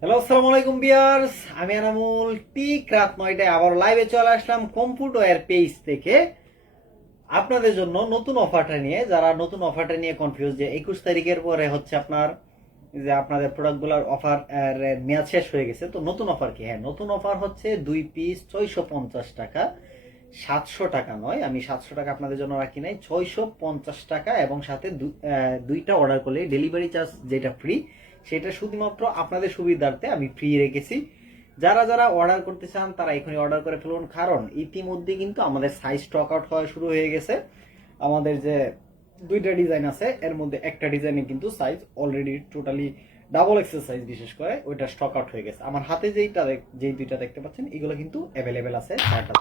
Hello, আসসালামু আলাইকুম viewers. আমি আনামুল ঠিক রাত 9টায় আবার লাইভে চলে আসলাম কম্পিউটার পেজ থেকে আপনাদের জন্য নতুন অফারটা নিয়ে। যারা নতুন অফারটা নিয়ে কনফিউজ যে 21 তারিখের পরে হচ্ছে আপনাদের প্রোডাক্টগুলোর অফার মেয়াদ শেষ হয়ে গেছে, তো নতুন অফার কি? হ্যাঁ, নতুন অফার হচ্ছে 2 পিস 650 টাকা। 700 টাকা নয়, আমি 700 টাকা আপনাদের জন্য রাখি নাই, 650 টাকা। এবং সাথে দুইটা অর্ডার করলে ডেলিভারি চার্জ যেটা ফ্রি, সেটা শুধুমাত্র আপনাদের সুবিধার্থে আমি ফ্রি রেখেছি। যারা যারা অর্ডার করতে চান তারা এখনই অর্ডার করে ফেলুন, কারণ ইতিমধ্যে কিন্তু আমাদের সাইজ স্টক আউট হওয়া শুরু হয়ে গেছে। আমাদের যে দুইটা ডিজাইন আছে, এর মধ্যে একটা ডিজাইনে কিন্তু size already totally double XL size, বিশেষ করে ওইটা স্টক আউট হয়ে গেছে। আমার হাতে যেই দুইটা দেখতে পাচ্ছেন, এগুলো কিন্তু অ্যাভেলেবেল আছে চারটা।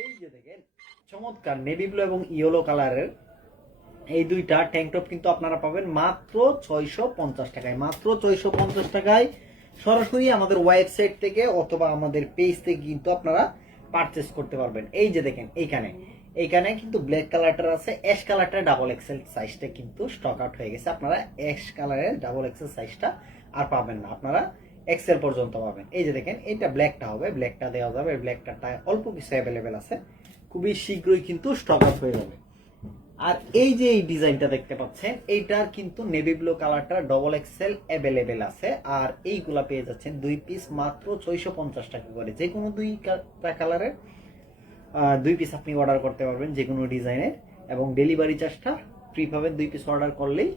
এই যে দেখেন, চমৎকার নেভি ব্লু এবং ইয়েলো কালারের এই দুইটা ট্যাঙ্ক টপ কিন্তু আপনারা পাবেন মাত্র 650 টাকায়। মাত্র 650 টাকায় সরাসরি আমাদের ওয়েবসাইট থেকে অথবা আমাদের পেজ থেকে কিন্তু আপনারা পারচেস করতে পারবেন। এই যে দেখেন, এইখানে কিন্তু ব্ল্যাক কালারটা আছে, অ্যাশ কালারটা ডাবল এক্সেল সাইজটা কিন্তু স্টক আউট হয়ে গেছে। আপনারা অ্যাশ কালারের ডাবল এক্সেল সাইজটা আর পাবেন না, আপনারা এক্সেল পর্যন্ত পাবেন। এই যে দেখেন, এইটা ব্ল্যাকটা হবে, ব্ল্যাকটা দেওয়া যাবে। ব্ল্যাকটা অল্প কিছু অ্যাভেলেবেল আছে, খুবই শীঘ্রই কিন্তু স্টক আউট হয়ে যাবে। আর এই যে এই ডিজাইনটা দেখতে পাচ্ছেন, এইটার কিন্তু নেভি ব্লু কালারটা ডবল এক্সেল অ্যাভেলেবেল আছে। আর এইগুলা পেয়ে যাচ্ছেন 2 পিস মাত্র 650 টাকা করে। যে কোনো দুইটা কালারের 2 পিস আপনি অর্ডার করতে পারবেন, যে কোনো ডিজাইনের, এবং ডেলিভারি চার্জটা ফ্রি পাবেন 2 পিস অর্ডার করলেই।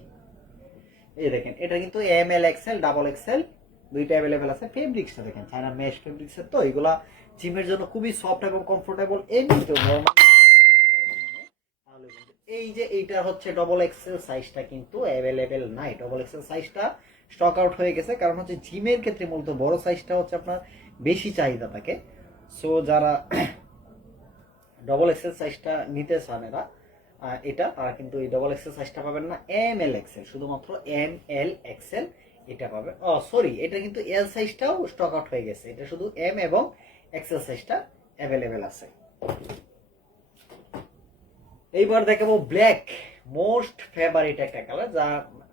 এই দেখেন, এটা কিন্তু M L XL double XL দুইটা অ্যাভেলেবেল আছে। ফেব্রিক্সটা দেখেন, চায়না মেশ ফেব্রিক্সের, তো এগুলা জিমের জন্য খুবই সফট এবং কমফোর্টেবল। এমনিতেও নর্মাল তাহলে কিন্তু এই যে এইটা হচ্ছে ডবল এক্সেল সাইজটা কিন্তু অ্যাভেলেবেল নাই। ডবল এক্সেল সাইজটা স্টক আউট হয়ে গেছে, কারণ হচ্ছে জিমের ক্ষেত্রে মূলত বড় সাইজটা হচ্ছে আপনার বেশি চাহিদা থাকে। সো যারা ডবল এক্সেল সাইজটা নিতে চান এরা, এটা তারা কিন্তু এই ডবল এক্সেল সাইজটা পাবেন না, এম এল এক্সেল, শুধুমাত্র এম এল এক্সেল এটা পাবে। সরি, এটা কিন্তু এল সাইজটাও স্টক আউট হয়ে গেছে, এটা শুধু এম এবং এক্সেল সাইজটা অ্যাভেলেবেল আছে। এইবার দেখাবো ব্ল্যাক, মোস্ট ফেভারিট একটা কালার, যা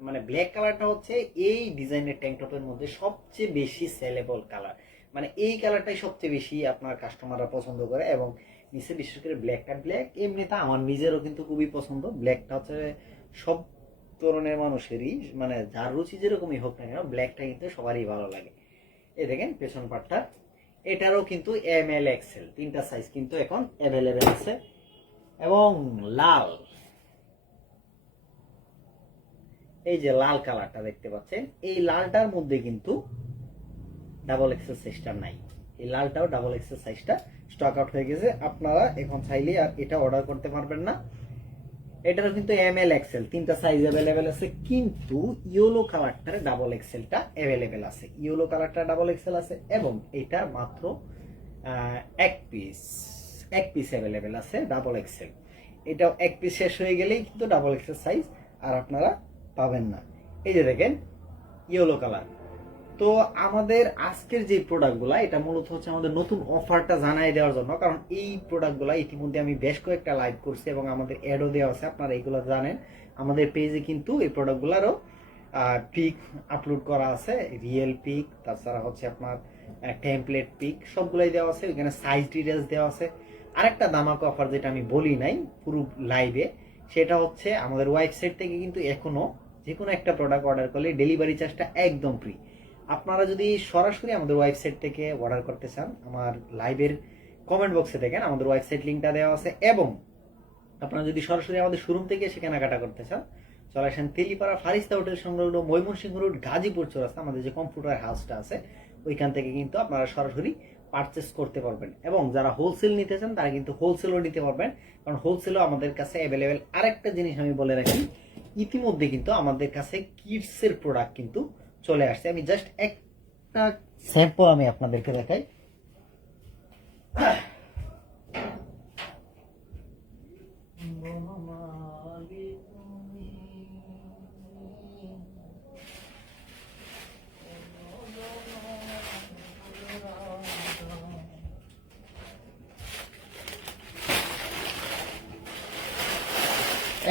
মানে ব্ল্যাক কালারটা হচ্ছে এই ডিজাইনের ট্যাঙ্ক টপের মধ্যে সবচেয়ে বেশি সেলেবল কালার। মানে এই কালারটাই সবচেয়ে বেশি আপনার কাস্টমাররা পছন্দ করে। এবং নিচে বিশেষ করে ব্ল্যাকটা, ব্ল্যাক এমনিতে আমার নিজেরও কিন্তু খুবই পছন্দ। ব্ল্যাকটা হচ্ছে সব ধরনের মানুষেরই, মানে যার রুচি যেরকমই হোক না কেন, ব্ল্যাকটা কিন্তু সবারই ভালো লাগে। এই দেখেন পেছন পাটটা, এটারও কিন্তু এম এল এক্সেল তিনটা সাইজ কিন্তু এখন অ্যাভেলেবেল আছে। এবং লাল, এই যে লাল কালারটা দেখতে পাচ্ছেন, এই লালটার মধ্যে কিন্তু ডাবল এক্সেল সাইজটা নাই। এই লালটাও ডাবল এক্সেল সাইজটা স্টক আউট হয়ে গেছে, আপনারা এখন চাইলে আর এটা অর্ডার করতে পারবেন না। এটারও কিন্তু এম এল এক্সেল তিনটা সাইজ অ্যাভেলেবেল আছে, কিন্তু ইয়েলো কালারটার ডাবল এক্সেলটা অ্যাভেলেবেল আছে। ইয়েলো কালারটা ডাবল এক্সেল আছে, এবং এটা মাত্র এক পিস এক পিস অ্যাভেলেবেল আছে ডাবল এক্সেল। এটাও এক পিস শেষ হয়ে গেলেই কিন্তু ডাবল এক্সেল সাইজ আর আপনারা পাবেন না। এই যে দেখেন ইয়েলো কালার। তো আমাদের আজকের যে প্রোডাক্টগুলো, এটা মূলত হচ্ছে আমাদের নতুন অফারটা জানাই দেওয়ার জন্য, কারণ এই প্রোডাক্টগুলো ইতিমধ্যে আমি বেশ কয়েকটা লাইভ করছি এবং আমাদের অ্যাডও দেওয়া আছে, আপনারা এইগুলো জানেন। আমাদের পেজে কিন্তু এই প্রোডাক্টগুলোরও পিক আপলোড করা আছে, রিয়েল পিক, তাছাড়া হচ্ছে আপনার টেমপ্লেট পিক, সবগুলোই দেওয়া আছে। এখানে সাইজ ডিটেলস দেওয়া আছে। আরেকটা দামাকা অফার যেটা আমি বলি নাই পুরো লাইভে, সেটা হচ্ছে আমাদের ওয়েবসাইট থেকে কিন্তু এখনো যে কোনো একটা প্রোডাক্ট অর্ডার করলে ডেলিভারি চার্জটা একদম ফ্রি। আপনারা যদি সরাসরি আমাদের ওয়েবসাইট থেকে অর্ডার করতে চান, আমার লাইভের কমেন্ট বক্সে দেখেন আমাদের ওয়েবসাইট লিঙ্কটা দেওয়া আছে। এবং আপনারা যদি সরাসরি আমাদের শোরুম থেকে এসে কেনাকাটা করতে চান, চলে আসেন তেলিপাড়া ফারিস্তা হোটেল সংলগ্ন ময়মনসিংহ রোড গাজীপুর চৌরাস্তা, আমাদের যে কম্পিউটার হাউসটা আছে ওইখান থেকে কিন্তু আপনারা সরাসরি পারচেস করতে পারবেন। এবং যারা হোলসেল নিতে চান তারা কিন্তু হোলসেলও নিতে পারবেন, কারণ হোলসেলও আমাদের কাছে অ্যাভেলেবেল। আরেকটা জিনিস আমি বলে রাখি, ইতিমধ্যে কিন্তু আমাদের কাছে কিডসের প্রোডাক্ট কিন্তু চলে আসছে। আমি জাস্ট একটা স্যাম্পল আমি আপনাদেরকে দেখাই।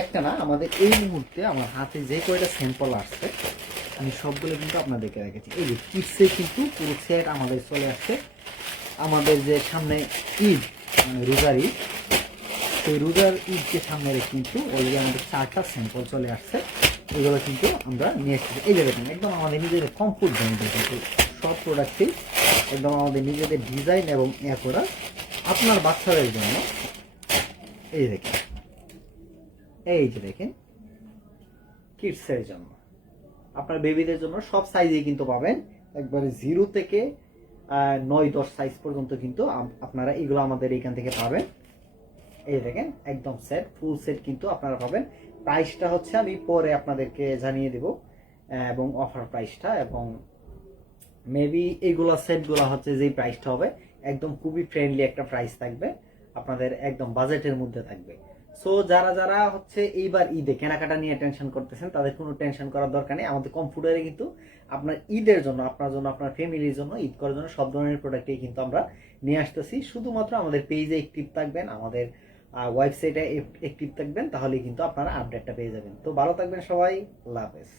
একটা না, আমাদের এই মুহূর্তে আমার হাতে যে কয়টা স্যাম্পল আসছে, আমি সবগুলো কিন্তু আপনাদেরকে রেখেছি। এই যে কিডসের কিন্তু পুরো সেট আমাদের চলে আসছে। আমাদের যে সামনে ঈদ মানে রোজার ঈদ, সেই রোজার ঈদকে সামনে রেখে কিন্তু অলরেডি আমাদের 4টা স্যাম্পল চলে আসছে। এগুলো কিন্তু আমরা নিয়ে এসেছি। এই যে দেখুন একদম আমাদের নিজেদের কমফোর্ট ব্র্যান্ডের কিন্তু সব প্রোডাক্টই একদম আমাদের নিজেদের ডিজাইন এবং করা আপনার বাচ্চাদের জন্য। এই দেখেন, এই যে দেখেন কিডসের জন্য, আপনার বেবিদের জন্য সব সাইজে কিন্তু পাবেন, একবারে 0 থেকে 9-10 সাইজ পর্যন্ত কিন্তু আপনারা এগুলো আমাদের এখান থেকে পাবেন। এই দেখেন একদম সেট, ফুল সেট কিন্তু আপনারা পাবেন। প্রাইসটা হচ্ছে আমি পরে আপনাদেরকে জানিয়ে দেব, এবং অফার প্রাইসটা, এবং মেবি এইগুলো সেটগুলো হচ্ছে যেই প্রাইসটা হবে একদম খুবই ফ্রেন্ডলি একটা প্রাইস থাকবে, আপনাদের একদম বাজেটের মধ্যে থাকবে। সো যারা যারা হচ্ছে এইবার ঈদে কেনাকাটা নিয়ে টেনশন করতেছেন তাদের কোনো টেনশন করার দরকার নেই। আমাদের কম্পিউটারে কিন্তু আপনার ঈদের জন্য, আপনার জন্য, আপনার ফ্যামিলির জন্য, ঈদ করার জন্য সব ধরনের প্রোডাক্টই কিন্তু আমরা নিয়ে আসতেছি। শুধুমাত্র আমাদের পেজে অ্যাক্টিভ থাকবেন, আমাদের ওয়েবসাইটে অ্যাক্টিভ থাকবেন, তাহলেই কিন্তু আপনারা আপডেটটা পেয়ে যাবেন। তো ভালো থাকবেন সবাই, আল্লাহ হাফেজ।